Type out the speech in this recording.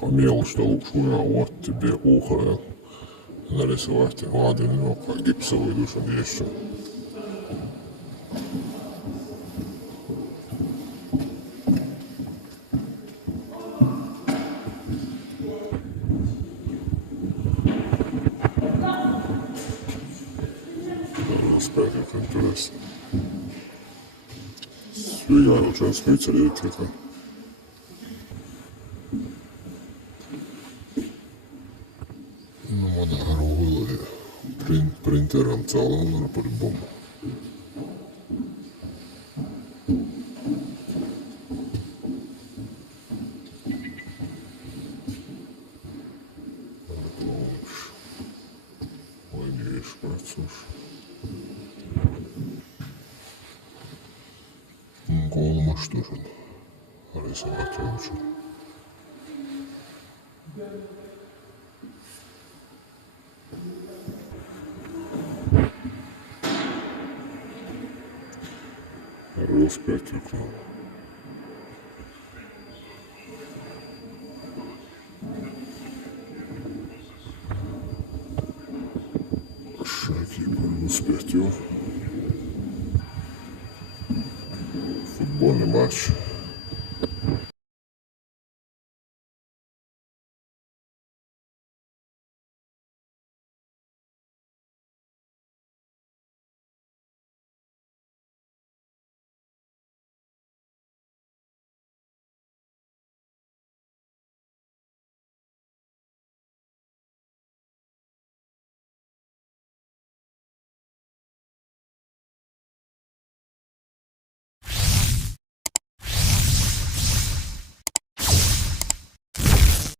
Помел, что лучше, вот тебе ухо нарисовать гладину, гипсовую душу еще. Распять, как интересно. Свигаю участвует электрика. Ну, вона гробила принтером цілого по-любому. Ой, не видишь, працуешь. Голому что же рисовать лучше. Распять окно. Шаги распятию. Футбольный матч.